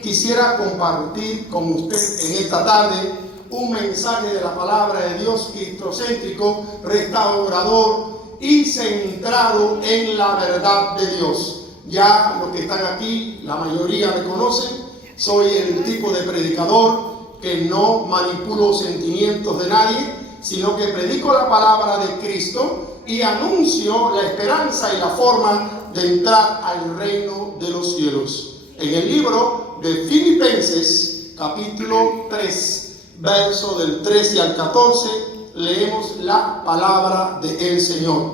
Quisiera compartir con usted en esta tarde un mensaje de la palabra de Dios cristocéntrico, restaurador y centrado en la verdad de Dios. Ya los que están aquí, la mayoría me conocen. Soy el tipo de predicador que no manipulo sentimientos de nadie, sino que predico la palabra de Cristo y anuncio la esperanza y la forma de entrar al reino de los cielos. En el libro de Filipenses, capítulo 3, verso del 13 al 14, leemos la palabra del Señor.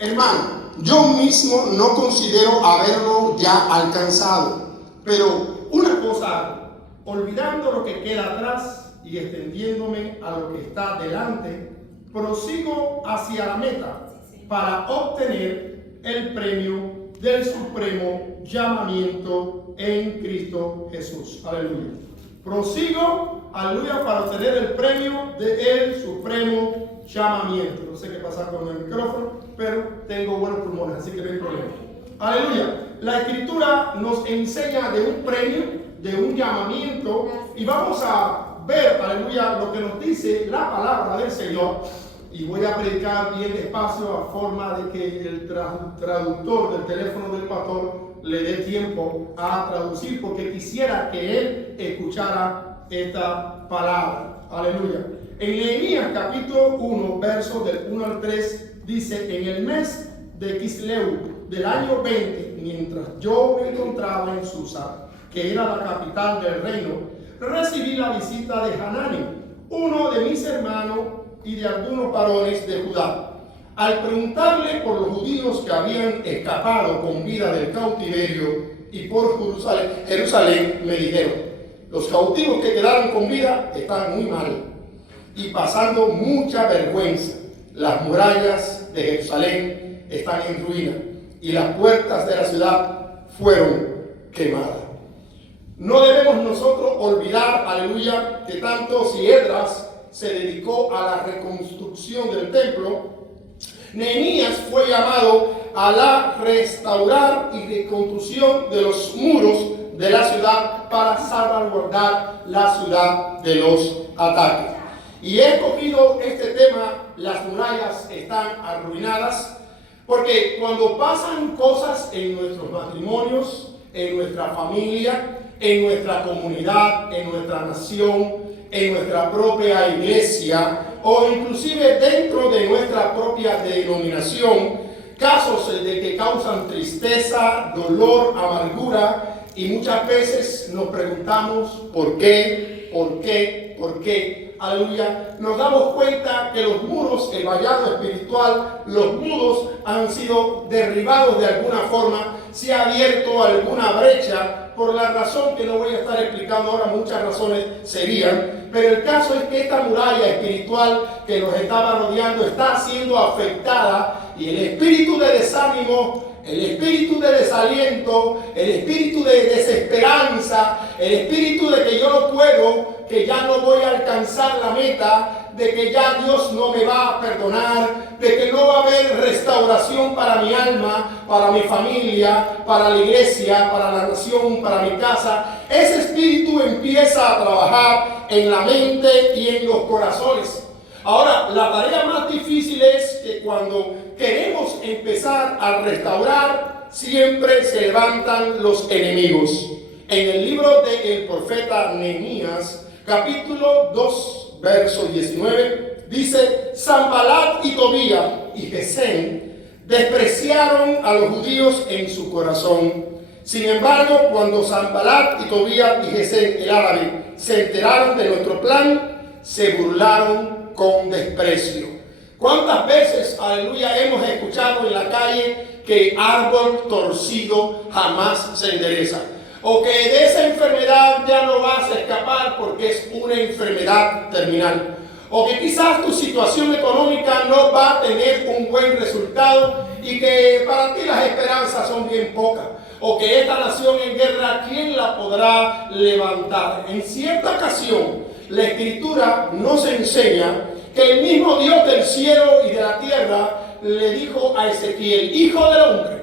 Hermano, yo mismo no considero haberlo ya alcanzado, pero una cosa hago, olvidando lo que queda atrás y extendiéndome a lo que está delante, prosigo hacia la meta para obtener el premio del supremo llamamiento en Cristo Jesús. Aleluya. Prosigo, aleluya, para obtener el premio del supremo llamamiento. No sé qué pasa con el micrófono, pero tengo buenos pulmones, así que no hay problema. Aleluya. La Escritura nos enseña de un premio, de un llamamiento, y vamos a ver, aleluya, lo que nos dice la palabra del Señor. Y voy a predicar bien despacio a forma de que el traductor del teléfono del pastor le dé tiempo a traducir, porque quisiera que él escuchara esta palabra. Aleluya. En Nehemías capítulo 1, versos del 1 al 3, dice: en el mes de Kisleu del año 20, mientras yo me encontraba en Susa, que era la capital del reino, recibí la visita de Hanani, uno de mis hermanos y de algunos varones de Judá. Al preguntarle por los judíos que habían escapado con vida del cautiverio y por Jerusalén, me dijeron: los cautivos que quedaron con vida están muy mal y pasando mucha vergüenza. Las murallas de Jerusalén están en ruina y las puertas de la ciudad fueron quemadas. No debemos nosotros olvidar, aleluya, que tanto si Esdras se dedicó a la reconstrucción del templo, Nehemías fue llamado a la restaurar y reconstrucción de los muros de la ciudad para salvaguardar la ciudad de los ataques. Y he escogido este tema: las murallas están arruinadas, porque cuando pasan cosas en nuestros matrimonios, en nuestra familia, en nuestra comunidad, en nuestra nación, en nuestra propia iglesia o inclusive dentro de nuestra propia denominación, casos de que causan tristeza, dolor, amargura, y muchas veces nos preguntamos ¿por qué? ¿Por qué? ¿Por qué? Aleluya. Nos damos cuenta que los muros, el vallado espiritual, los muros han sido derribados de alguna forma, se ha abierto alguna brecha, por la razón que no voy a estar explicando ahora, muchas razones serían, pero el caso es que esta muralla espiritual que nos estaba rodeando está siendo afectada, y el espíritu de desánimo, el espíritu de desaliento, el espíritu de desesperanza, el espíritu de que yo no puedo, que ya no voy a alcanzar la meta, de que ya Dios no me va a perdonar, de que no va a haber restauración para mi alma, para mi familia, para la iglesia, para la nación, para mi casa. Ese espíritu empieza a trabajar en la mente y en los corazones. Ahora, la tarea más difícil es que cuando queremos empezar a restaurar, siempre se levantan los enemigos. En el libro del profeta Nehemías, capítulo 2, verso 19, dice: Sanballat y Tobía y Gesem despreciaron a los judíos en su corazón. Sin embargo, cuando Sanballat y Tobía y Gesem, el árabe, se enteraron de nuestro plan, se burlaron con desprecio. ¿Cuántas veces, aleluya, hemos escuchado en la calle que árbol torcido jamás se endereza? O que de esa enfermedad ya no vas a escapar porque es una enfermedad terminal. O que quizás tu situación económica no va a tener un buen resultado y que para ti las esperanzas son bien pocas. O que esta nación en guerra, ¿quién la podrá levantar? En cierta ocasión, la Escritura nos enseña que el mismo Dios del cielo y de la tierra le dijo a Ezequiel: hijo del hombre,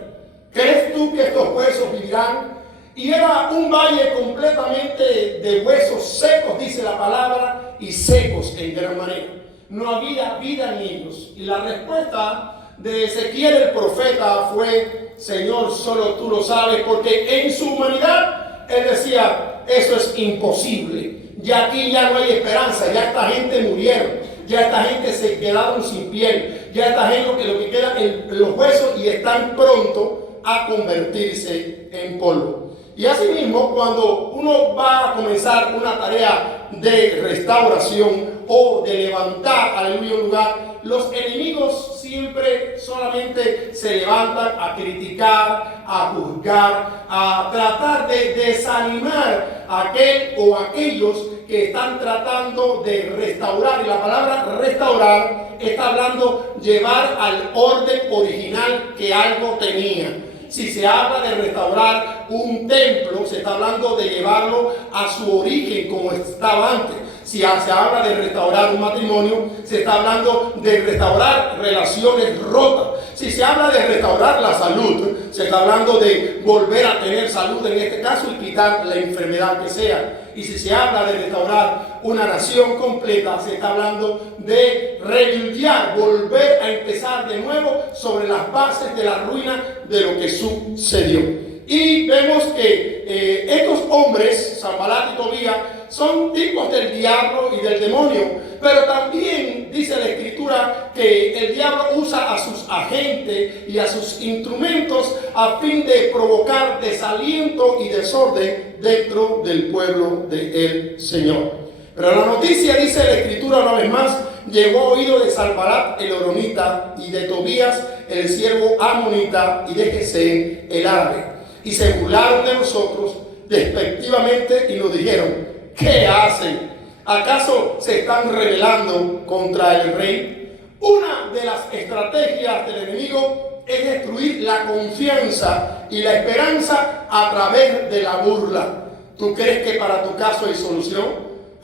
¿crees tú que estos huesos vivirán? Y era un valle completamente de huesos secos, dice la palabra, y secos en gran manera. No había vida en ellos. Y la respuesta de Ezequiel el profeta fue: Señor, solo tú lo sabes, porque en su humanidad él decía: eso es imposible. Ya aquí ya no hay esperanza, ya esta gente murieron, ya esta gente se quedaron sin piel, ya esta gente lo que queda en los huesos y están pronto a convertirse en polvo. Y asimismo, cuando uno va a comenzar una tarea de restauración o de levantar, aleluya, un lugar, los enemigos siempre solamente se levantan a criticar, a juzgar, a tratar de desanimar a aquel o aquellos que están tratando de restaurar. Y la palabra restaurar está hablando llevar al orden original que algo tenía. Si se habla de restaurar un templo, se está hablando de llevarlo a su origen como estaba antes. Si se habla de restaurar un matrimonio, se está hablando de restaurar relaciones rotas. Si se habla de restaurar la salud, se está hablando de volver a tener salud en este caso y quitar la enfermedad que sea. Y si se habla de restaurar una nación completa, se está hablando de rebuildear, volver a empezar de nuevo sobre las bases de la ruina de lo que sucedió. Y vemos que estos hombres, Sanbalat y Tobías, son tipos del diablo y del demonio. Pero también dice la Escritura que el diablo usa a sus agentes y a sus instrumentos a fin de provocar desaliento y desorden dentro del pueblo del Señor. Pero la noticia, dice la Escritura una vez más, llegó a oído de Sanbalat el horonita y de Tobías el siervo amonita y de Gesem el árabe. Y se burlaron de nosotros despectivamente y nos dijeron: ¿qué hacen? ¿Acaso se están rebelando contra el rey? Una de las estrategias del enemigo es destruir la confianza y la esperanza a través de la burla. ¿Tú crees que para tu caso hay solución?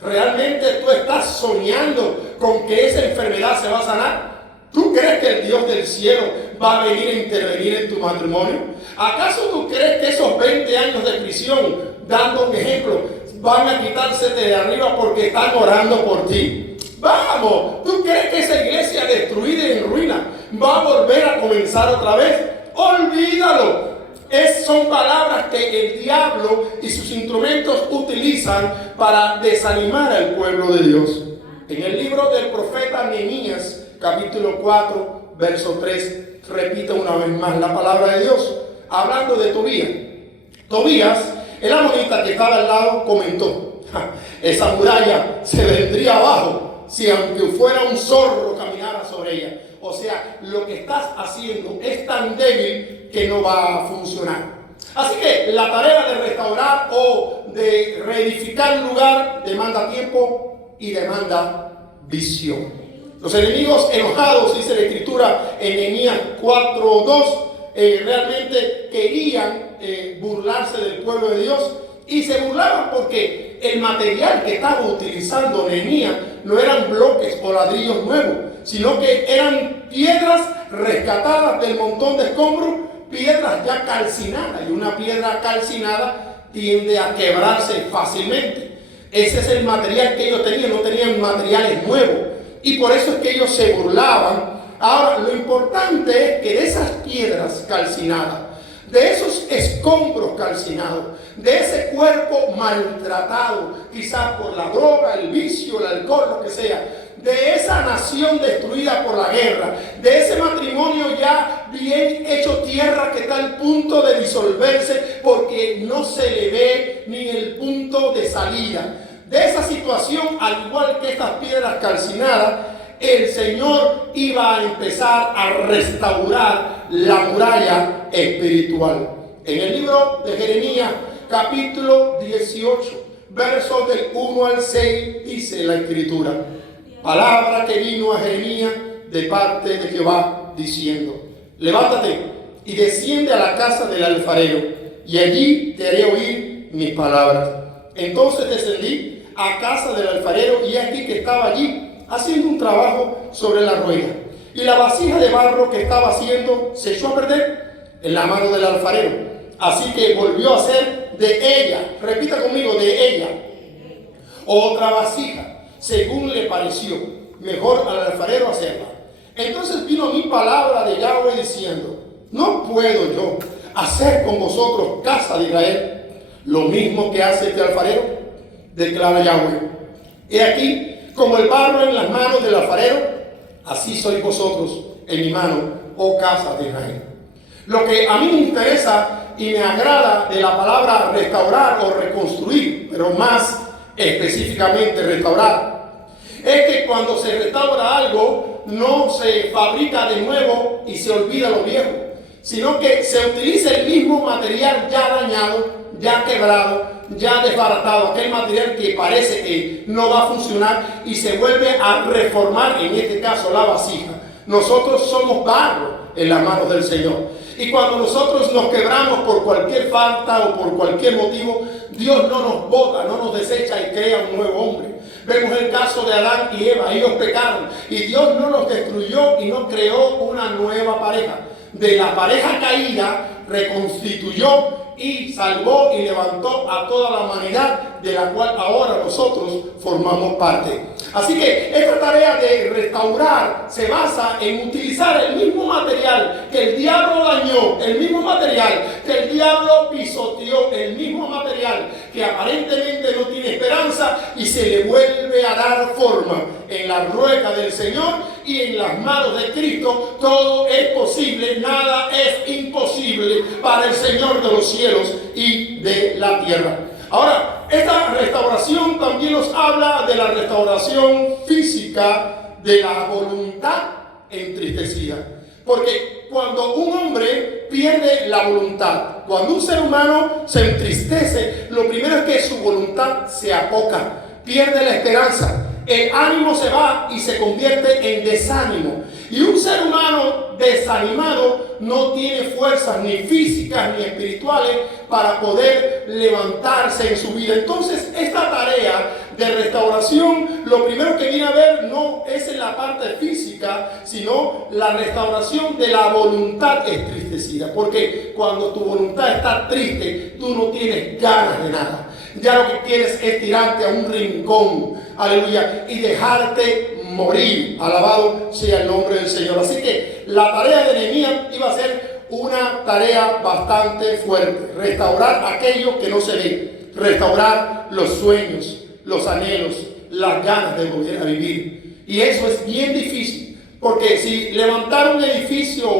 ¿Realmente tú estás soñando con que esa enfermedad se va a sanar? ¿Tú crees que el Dios del cielo va a venir a intervenir en tu matrimonio? ¿Acaso tú crees que esos 20 años de prisión, dando un ejemplo, van a quitársete de arriba porque están orando por ti? Vamos, ¿tú crees que esa iglesia destruida y en ruina va a volver a comenzar otra vez? Olvídalo. Son palabras que el diablo y sus instrumentos utilizan para desanimar al pueblo de Dios. En el libro del profeta Nehemías, capítulo 4, verso 3, repite una vez más la palabra de Dios, hablando de Tobías. Tobías, el amonita que estaba al lado, comentó: esa muralla se vendría abajo si aunque fuera un zorro caminara sobre ella. O sea, lo que estás haciendo es tan débil que no va a funcionar. Así que la tarea de restaurar o de reedificar un lugar demanda tiempo y demanda visión. Los enemigos enojados, dice la Escritura en Nehemías 4:2, realmente querían burlarse del pueblo de Dios, y se burlaban porque el material que estaba utilizando Nehemías no eran bloques o ladrillos nuevos, sino que eran piedras rescatadas del montón de escombros, piedras ya calcinadas, y una piedra calcinada tiende a quebrarse fácilmente. Ese es el material que ellos tenían, no tenían materiales nuevos, y por eso es que ellos se burlaban. Ahora, lo importante es que de esas piedras calcinadas, de esos escombros calcinados, de ese cuerpo maltratado, quizás por la droga, el vicio, el alcohol, lo que sea, de esa nación destruida por la guerra, de ese matrimonio ya bien hecho tierra que está al punto de disolverse porque no se le ve ni el punto de salida, de esa situación, al igual que estas piedras calcinadas, el Señor iba a empezar a restaurar la muralla espiritual. En el libro de Jeremías, capítulo 18, versos del 1 al 6, dice la Escritura: palabra que vino a Jeremías de parte de Jehová, diciendo: levántate y desciende a la casa del alfarero, y allí te haré oír mis palabras. Entonces descendí a casa del alfarero, y aquí que estaba allí haciendo un trabajo sobre la rueda, y la vasija de barro que estaba haciendo se echó a perder en la mano del alfarero. Así que volvió a hacer de ella, repita conmigo, de ella, otra vasija, según le pareció mejor al alfarero hacerla. Entonces vino a mí palabra de Yahweh diciendo: no puedo yo hacer con vosotros, casa de Israel, lo mismo que hace este alfarero, declara Yahweh. He aquí, como el barro en las manos del alfarero, así sois vosotros en mi mano, oh casa de Israel. Lo que a mí me interesa y me agrada de la palabra restaurar o reconstruir, pero más específicamente restaurar, es que cuando se restaura algo, no se fabrica de nuevo y se olvida lo viejo, sino que se utiliza el mismo material ya dañado, ya quebrado, ya desbaratado, aquel material que parece que no va a funcionar, y se vuelve a reformar, en este caso la vasija. Nosotros somos barro en las manos del Señor. Y cuando nosotros nos quebramos por cualquier falta o por cualquier motivo, Dios no nos bota, no nos desecha y crea un nuevo hombre. Vemos el caso de Adán y Eva. Ellos pecaron y Dios no los destruyó y no creó una nueva pareja. De la pareja caída reconstituyó y salvó y levantó a toda la humanidad, de la cual ahora nosotros formamos parte. Así que esta tarea de restaurar se basa en utilizar el mismo material que el diablo dañó, el mismo material que el diablo pisoteó, el mismo material que aparentemente no tiene esperanza, y se le vuelve a dar forma en la rueca del Señor y en las manos de Cristo. Todo es posible, nada es imposible para el Señor de los cielos y de la tierra. Ahora, esta restauración también nos habla de la restauración física de la voluntad entristecida. Porque cuando un hombre pierde la voluntad, cuando un ser humano se entristece, lo primero es que su voluntad se apoca, pierde la esperanza, el ánimo se va y se convierte en desánimo. Y un ser humano desanimado no tiene fuerzas ni físicas ni espirituales para poder levantarse en su vida. Entonces, esta tarea de restauración, lo primero que viene a ver no es en la parte física, sino la restauración de la voluntad entristecida. Porque cuando tu voluntad está triste, tú no tienes ganas de nada. Ya lo que quieres es tirarte a un rincón, aleluya, y dejarte morir. Alabado sea el nombre del Señor. Así que la tarea de Nehemías iba a ser una tarea bastante fuerte: restaurar aquello que no se ve, restaurar los sueños, los anhelos, las ganas de volver a vivir. Y eso es bien difícil, porque si levantar un edificio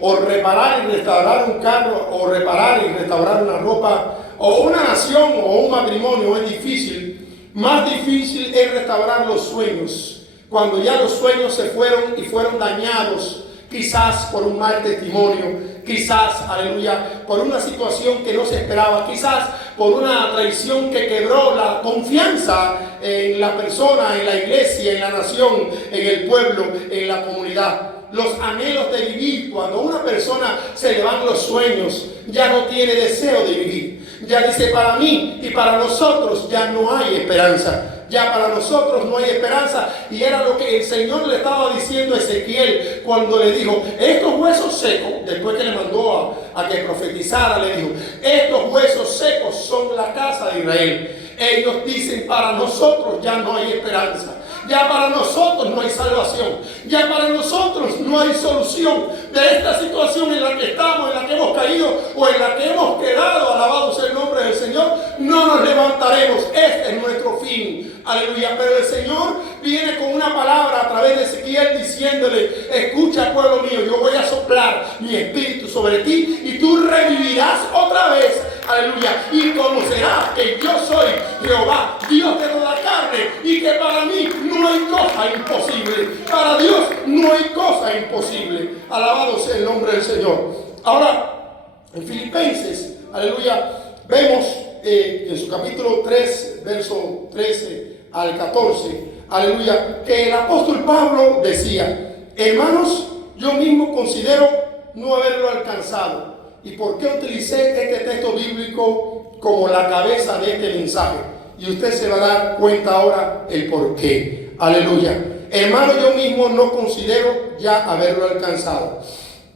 o reparar y restaurar un carro, o reparar y restaurar una ropa, o una nación o un matrimonio es difícil, más difícil es restaurar los sueños. Cuando ya los sueños se fueron y fueron dañados, quizás por un mal testimonio, quizás, aleluya, por una situación que no se esperaba, quizás por una traición que quebró la confianza en la persona, en la iglesia, en la nación, en el pueblo, en la comunidad. Los anhelos de vivir, cuando una persona se le van los sueños, ya no tiene deseo de vivir. Ya dice: para mí y para nosotros ya no hay esperanza. Ya para nosotros no hay esperanza. Y era lo que el Señor le estaba diciendo a Ezequiel cuando le dijo: estos huesos secos, después que le mandó a que profetizara, le dijo: estos huesos secos son la casa de Israel. Ellos dicen: para nosotros ya no hay esperanza. Ya para nosotros no hay salvación. Ya para nosotros no hay solución de esta situación en la que estamos, en la que hemos caído o en la que hemos quedado. Alabado sea el nombre del Señor. No nos levantaremos. Este es nuestro fin. Aleluya. Pero el Señor viene con una palabra a través de Ezequiel diciéndole: escucha, pueblo mío, yo voy a soplar mi espíritu sobre ti y tú revivirás otra vez. Aleluya. Y conocerás que yo soy Jehová, Dios de toda carne, y que para mí no hay cosa imposible. Para Dios no hay cosa imposible. Alabado sea el nombre del Señor. Ahora, en Filipenses, aleluya, vemos en su capítulo 3, verso 13 al 14, aleluya, que el apóstol Pablo decía: hermanos, yo mismo considero no haberlo alcanzado. ¿Y por qué utilicé este texto bíblico como la cabeza de este mensaje? Y usted se va a dar cuenta ahora el por qué. Aleluya. Hermano, yo mismo no considero ya haberlo alcanzado.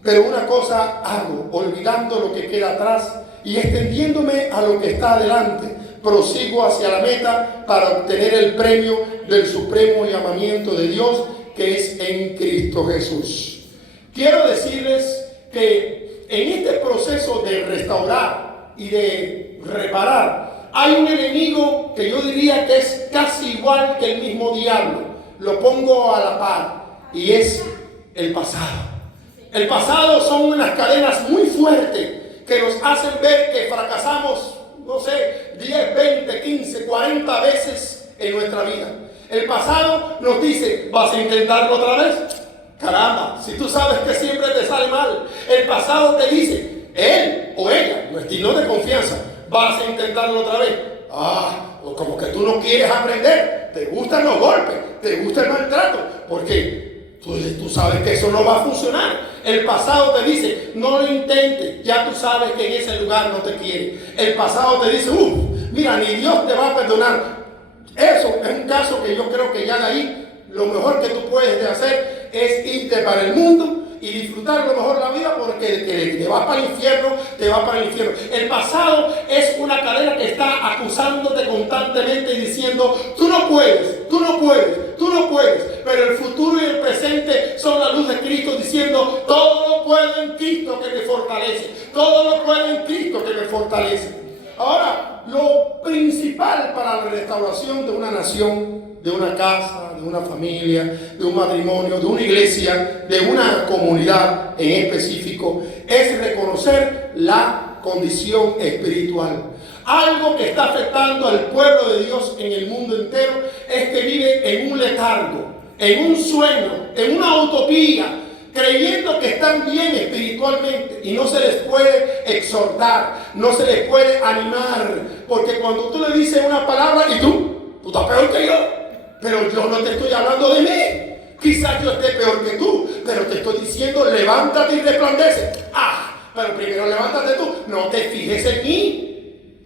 Pero una cosa hago, olvidando lo que queda atrás y extendiéndome a lo que está adelante, prosigo hacia la meta para obtener el premio del supremo llamamiento de Dios que es en Cristo Jesús. Quiero decirles que en este proceso de restaurar y de reparar, hay un enemigo que yo diría que es casi igual que el mismo diablo. Lo pongo a la par, y es el pasado. El pasado son unas cadenas muy fuertes que nos hacen ver que fracasamos, no sé, 10, 20, 15, 40 veces en nuestra vida. El pasado nos dice, ¿vas a intentarlo otra vez? Caramba, si tú sabes que siempre te sale mal. El pasado te dice, él o ella, no es digno de confianza, ¿vas a intentarlo otra vez? O como que tú no quieres aprender, te gustan los golpes, te gusta el maltrato, porque tú sabes que eso no va a funcionar. El pasado te dice, no lo intentes, ya tú sabes que en ese lugar no te quiere. El pasado te dice, mira, ni Dios te va a perdonar. Eso es un caso que yo creo que ya de ahí lo mejor que tú puedes hacer es irte para el mundo y disfrutar lo mejor la vida, porque te vas para el infierno, te vas para el infierno. El pasado es una cadena que está acusándote constantemente y diciendo, tú no puedes, tú no puedes, tú no puedes. Pero el futuro y el presente son la luz de Cristo diciendo, todo lo puedo en Cristo que me fortalece, todo lo puedo en Cristo que me fortalece. Ahora, lo principal para la restauración de una nación, de una casa, de una familia, de un matrimonio, de una iglesia, de una comunidad en específico, es reconocer la condición espiritual. Algo que está afectando al pueblo de Dios en el mundo entero es que vive en un letargo, en un sueño, en una utopía, creyendo que están bien espiritualmente, y no se les puede exhortar, no se les puede animar, porque cuando tú le dices una palabra y tú estás peor que yo, pero yo no te estoy hablando de mí, quizás yo esté peor que tú, pero te estoy diciendo levántate y resplandece. Pero primero levántate tú, no te fijes en mí.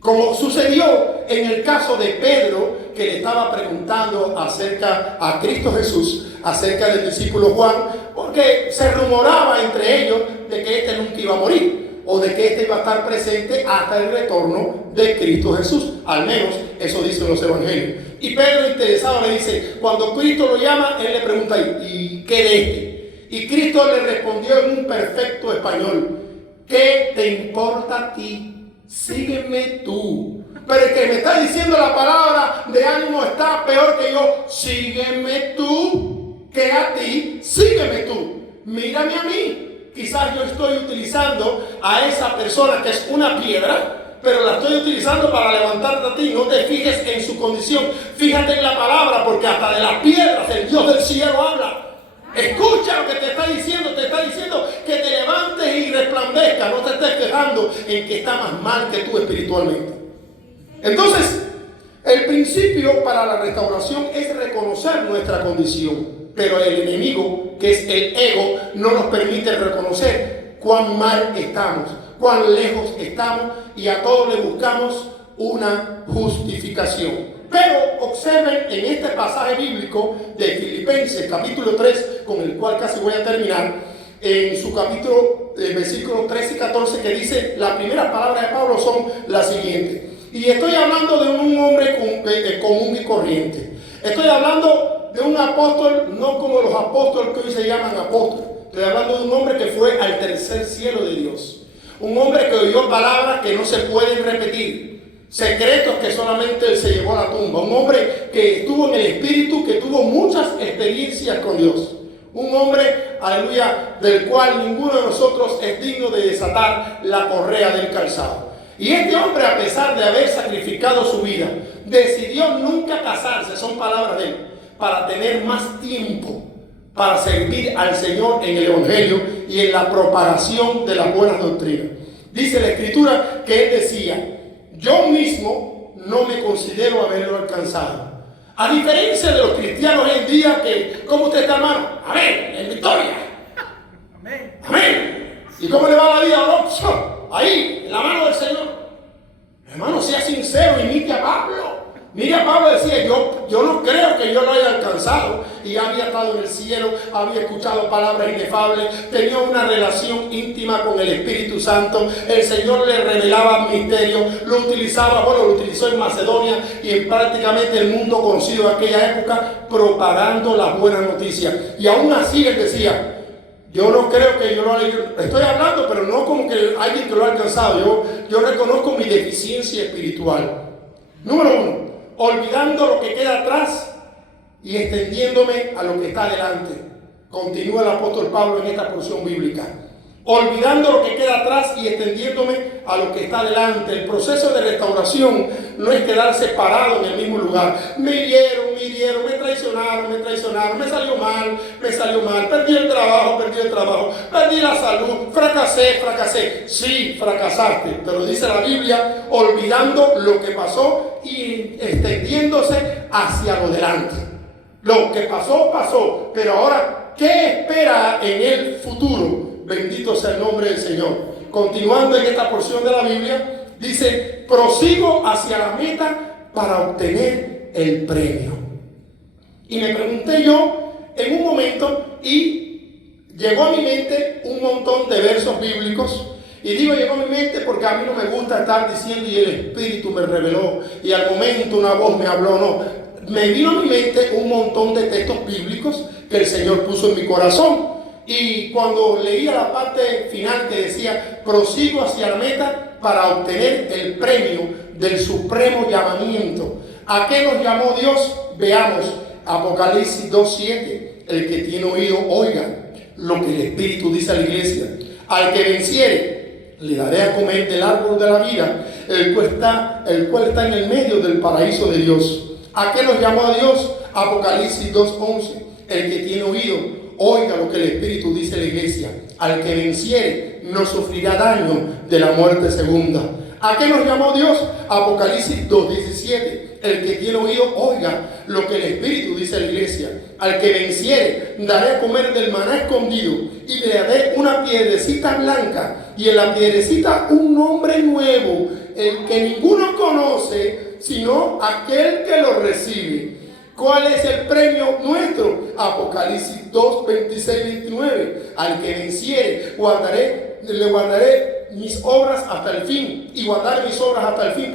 Como sucedió en el caso de Pedro, que le estaba preguntando acerca a Cristo Jesús, acerca del discípulo Juan, porque se rumoraba entre ellos de que este nunca iba a morir, o de que este iba a estar presente hasta el retorno de Cristo Jesús. Al menos eso dicen los evangelios. Y Pedro, interesado, le dice, cuando Cristo lo llama, él le pregunta, ¿y qué de este? Y Cristo le respondió en un perfecto español, ¿qué te importa a ti? Sígueme tú. Pero el que me está diciendo la palabra de ánimo está peor que yo. Sígueme tú, que a ti, sígueme tú. Mírame a mí. Quizás yo estoy utilizando a esa persona que es una piedra, pero la estoy utilizando para levantarte a ti. No te fijes en su condición, fíjate en la palabra, porque hasta de las piedras el Dios del cielo habla. Escucha lo que te está diciendo que te levantes y resplandezca, no te estés quejando en que está más mal que tú espiritualmente. Entonces, el principio para la restauración es reconocer nuestra condición, pero el enemigo, que es el ego, no nos permite reconocer cuán mal estamos, cuán lejos estamos, y a todos le buscamos una justificación. Pero observen en este pasaje bíblico de Filipenses capítulo 3, con el cual casi voy a terminar, en su capítulo, versículos 13 y 14, que dice, las primeras palabras de Pablo son las siguientes. Y estoy hablando de un hombre común y corriente. Estoy hablando de un apóstol, no como los apóstoles que hoy se llaman apóstoles. Estoy hablando de un hombre que fue al tercer cielo de Dios. Un hombre que oyó palabras que no se pueden repetir. Secretos que solamente él se llevó a la tumba. Un hombre que estuvo en el Espíritu, que tuvo muchas experiencias con Dios. Un hombre, aleluya, del cual ninguno de nosotros es digno de desatar la correa del calzado. Y este hombre, a pesar de haber sacrificado su vida, decidió nunca casarse, son palabras de él, para tener más tiempo para servir al Señor en el Evangelio y en la propagación de las buenas doctrinas. Dice la Escritura que él decía, yo mismo no me considero haberlo alcanzado. A diferencia de los cristianos hoy en día que, ¿cómo usted está, hermano? Amén, en victoria. Amén. Amén. ¿Y cómo le va la vida a Alonso? Ahí, en la mano del Señor. Hermano, sea sincero, imite a Pablo. Mira, Pablo decía, yo no creo que yo lo haya alcanzado. Y había estado en el cielo, había escuchado palabras inefables, tenía una relación íntima con el Espíritu Santo. El Señor le revelaba misterios, lo utilizó en Macedonia y en prácticamente el mundo conocido de aquella época, propagando las buenas noticias. Y aún así él decía, yo no creo que yo lo haya, estoy hablando, pero no como que alguien que lo ha alcanzado. Yo reconozco mi deficiencia espiritual. Número 1. Olvidando lo que queda atrás y extendiéndome a lo que está adelante. Continúa el apóstol Pablo en esta porción bíblica. Olvidando lo que queda atrás y extendiéndome a lo que está adelante. El proceso de restauración no es quedarse parado en el mismo lugar. Me hirieron, me traicionaron, me salió mal, perdí el trabajo, perdí la salud, fracasé. Sí, fracasaste, pero dice la Biblia, olvidando lo que pasó y extendiéndose hacia lo delante. Lo que pasó, pero ahora, ¿qué espera en el futuro? Bendito sea el nombre del Señor. Continuando en esta porción de la Biblia, dice, prosigo hacia la meta para obtener el premio. Y me pregunté yo en un momento y llegó a mi mente un montón de versos bíblicos. Y digo llegó a mi mente porque a mí no me gusta estar diciendo y el Espíritu me reveló y al momento una voz me habló. No, me vino a mi mente un montón de textos bíblicos que el Señor puso en mi corazón. Y cuando leía la parte final que decía, prosigo hacia la meta para obtener el premio del supremo llamamiento. ¿A qué nos llamó Dios? Veamos, Apocalipsis 2:7. El que tiene oído, oiga lo que el Espíritu dice a la iglesia. Al que venciere, le daré a comer del árbol de la vida, el cual está en el medio del paraíso de Dios. ¿A qué nos llamó a Dios? Apocalipsis 2:11. El que tiene oído, oiga lo que el Espíritu dice a la iglesia. Al que venciere no sufrirá daño de la muerte segunda. ¿A qué nos llamó Dios? Apocalipsis 2:17. El que tiene oído, oiga lo que el Espíritu dice a la iglesia. Al que venciere, daré a comer del maná escondido y le daré una piedrecita blanca y en la piedrecita un nombre nuevo, el que ninguno conoce, sino aquel que lo recibe. ¿Cuál es el premio nuestro? Apocalipsis 2, 26, 29. Al que venciere, le guardaré mis obras hasta el fin. Y guardar mis obras hasta el fin,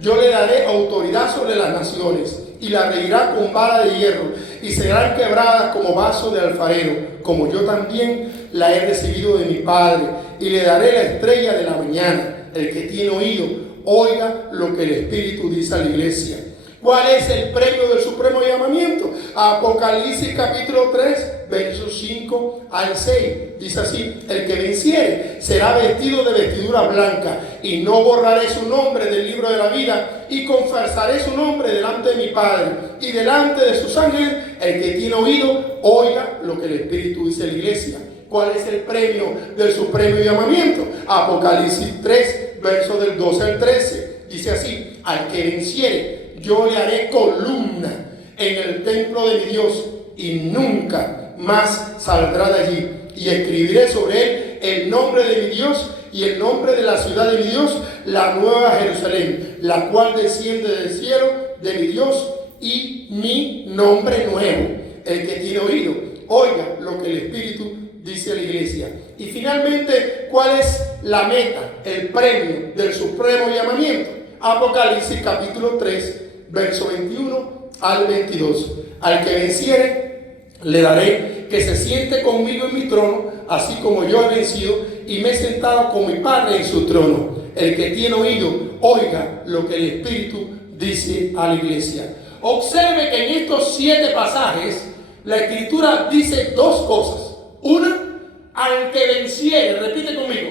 yo le daré autoridad sobre las naciones y la regirá con vara de hierro y serán quebradas como vaso de alfarero, como yo también la he recibido de mi Padre, y le daré la estrella de la mañana. El que tiene oído, oiga lo que el Espíritu dice a la iglesia. ¿Cuál es el premio del supremo llamamiento? Apocalipsis capítulo 3, versos 5 al 6. Dice así, el que venciere será vestido de vestidura blanca, y no borraré su nombre del libro de la vida, y confesaré su nombre delante de mi Padre y delante de sus ángeles. El que tiene oído, oiga lo que el Espíritu dice a la iglesia. ¿Cuál es el premio del supremo llamamiento? Apocalipsis 3, versos del 12 al 13. Dice así, al que venciere, yo le haré columna en el templo de mi Dios y nunca más saldrá de allí. Y escribiré sobre él el nombre de mi Dios y el nombre de la ciudad de mi Dios, la nueva Jerusalén, la cual desciende del cielo de mi Dios, y mi nombre nuevo. El que tiene oído, oiga lo que el Espíritu dice a la iglesia. Y finalmente, ¿cuál es la meta, el premio del supremo llamamiento? Apocalipsis capítulo 3, verso 21 al 22. Al que venciere, le daré que se siente conmigo en mi trono, así como yo he vencido y me he sentado con mi Padre en su trono. El que tiene oído, oiga lo que el Espíritu dice a la iglesia. Observe que en estos 7 pasajes la Escritura dice 2 cosas. Una, al que venciere, repite conmigo.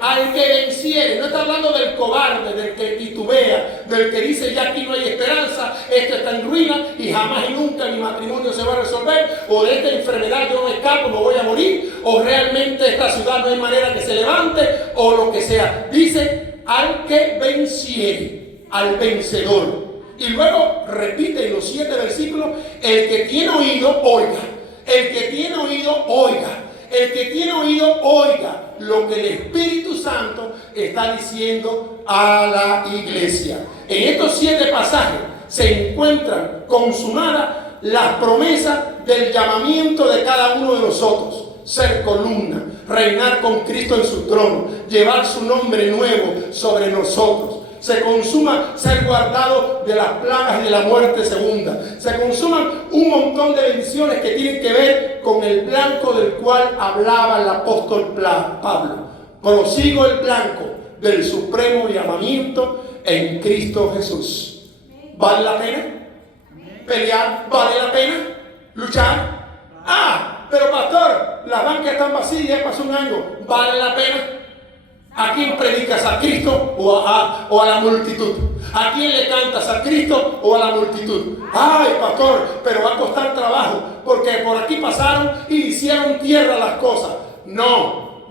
Al que venciere, no está hablando del cobarde, del que titubea, del que dice ya aquí no hay esperanza, esto está en ruina y jamás y nunca mi matrimonio se va a resolver, o de esta enfermedad yo no me escapo, me voy a morir, o realmente esta ciudad no hay manera que se levante, o lo que sea. Dice al que venciere, al vencedor. Y luego repite en los 7 versículos, el que tiene oído, oiga. El que tiene oído, oiga. El que tiene oído, oiga lo que el Espíritu Santo está diciendo a la iglesia. En estos 7 pasajes se encuentran consumadas las promesas del llamamiento de cada uno de nosotros. Ser columna, reinar con Cristo en su trono, llevar su nombre nuevo sobre nosotros. Se consuma ser guardado de las plagas y de la muerte segunda. Se consuman un montón de bendiciones que tienen que ver con el blanco del cual hablaba el apóstol Pablo. Prosigo el blanco del supremo llamamiento en Cristo Jesús. ¿Vale la pena pelear? ¿Vale la pena luchar? Pero pastor, las bancas están vacías, ya pasó un año. ¿Vale la pena? ¿A quién predicas? ¿A Cristo o a la multitud? ¿A quién le cantas? ¿A Cristo o a la multitud? Ay, pastor, pero va a costar trabajo, porque por aquí pasaron y hicieron tierra las cosas. No,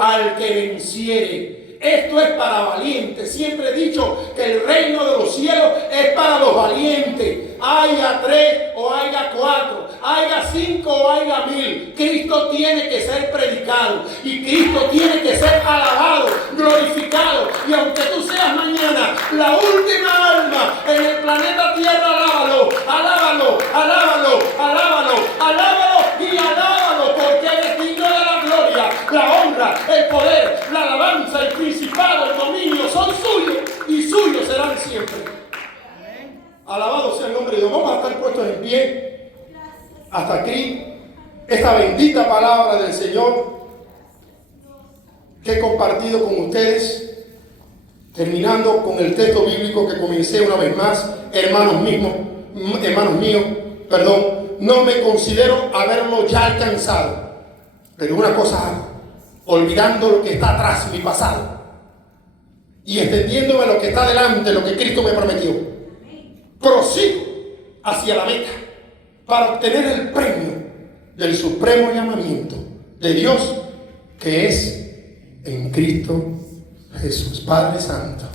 al que venciere. Esto es para valientes. Siempre he dicho que el reino de los cielos es para los valientes. Haya 3 o haya 4, haya 5 o haya 1000. Cristo tiene que ser predicado y Cristo tiene que ser alabado, glorificado. Y aunque tú seas mañana la última alma en el planeta Tierra, alábalo, alábalo, alábalo, alábalo, alábalo y alábalo, porque eres digno de la gloria, la honra, el poder, la alabanza, el principado, el dominio son suyos y suyos serán siempre. Alabado sea el nombre de Dios. Vamos a estar puestos en pie hasta aquí. Esta bendita palabra del Señor que he compartido con ustedes, terminando con el texto bíblico que comencé una vez más. Hermanos míos, no me considero haberlo ya alcanzado, pero una cosa hago, olvidando lo que está atrás, mi pasado, y extendiéndome lo que está delante, lo que Cristo me prometió. Prosigo hacia la meta para obtener el premio del supremo llamamiento de Dios que es en Cristo Jesús. Padre Santo,